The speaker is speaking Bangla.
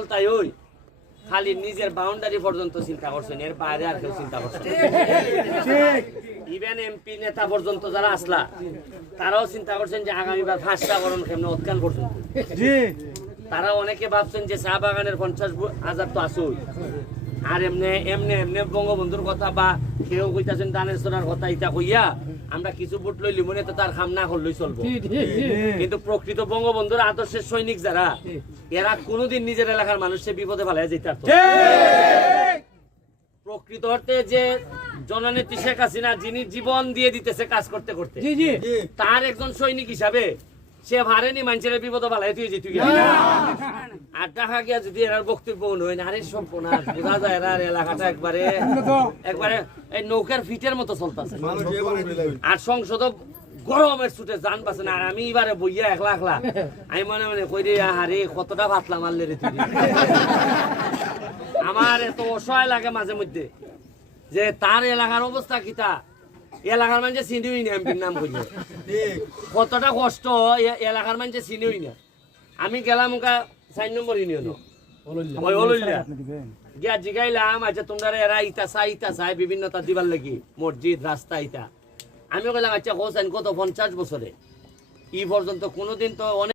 কেবল তাই ওই খালি নিজের বাউন্ডারি পর্যন্ত চিন্তা করছেন, এর বাইরে আর কেউ চিন্তা করছেন। ইভেন এমপি নেতা পর্যন্ত যারা আসলা তারাও চিন্তা করছেন যে আগামীবার 5টা করণ কেমন উৎকান পর্যন্ত। তারা অনেকে ভাবছেন যে চা বাগানের 50,000 তো আসুই, আর এমনি এমনি এমনি বঙ্গবন্ধুর কথা বা কেউ কইতাছেন দানের সোনার কথা ইটা কইয়া আমরা কিছু ভোট লইলি মনে তো তার খাম না করলেই চলবো। কিন্তু প্রকৃত বঙ্গবন্ধুর আদর্শের সৈনিক যারা, এরা কোনোদিন নিজের এলাকার মানুষের বিপদে ফেলাই যেতে পারত। প্রকৃত অর্থে যে জননেত্রী শেখ হাসিনা যিনি জীবন দিয়ে দিতেছে কাজ করতে করতে, তার একজন সৈনিক হিসাবে সে ভারেনি মানুষের বিপদ ফেলাই তুই যেতে আর টাকা গিয়া যদি এরার বক্তব্য নয় না, আরে সম্পূর্ণ বোঝা যায় এরার এলাকাটা একবারে একবারে এই নৌকার ফিটের মতো চলতেছে। আর সংসদ গরমের ছুটে জান পাচ্ছে না। আর আমি এবারে বইয়া একলা একলা আমি মনে মনে কই রে আরে কতটা ভাতলা মারলে রে তুই। আমার এত অসহায় লাগে মাঝে মধ্যে যে তার এলাকার অবস্থা কিতা, এলাকার মানুষ চিনিই না এমপির নাম কইলে কতটা কষ্ট, এলাকার মানুষ চিনিই না। আমি গেলাম 4 নম্বর ইউনিয়ন গিয়া জিগাইলাম আচ্ছা তোমরা এরা ইটা চাই বিভিন্নতা দিবার লাগি মসজিদ রাস্তা ইটা। আমি কইলাম আচ্ছা হোসেন কত 50 বছরে ই পর্যন্ত কোনোদিন তো অনেক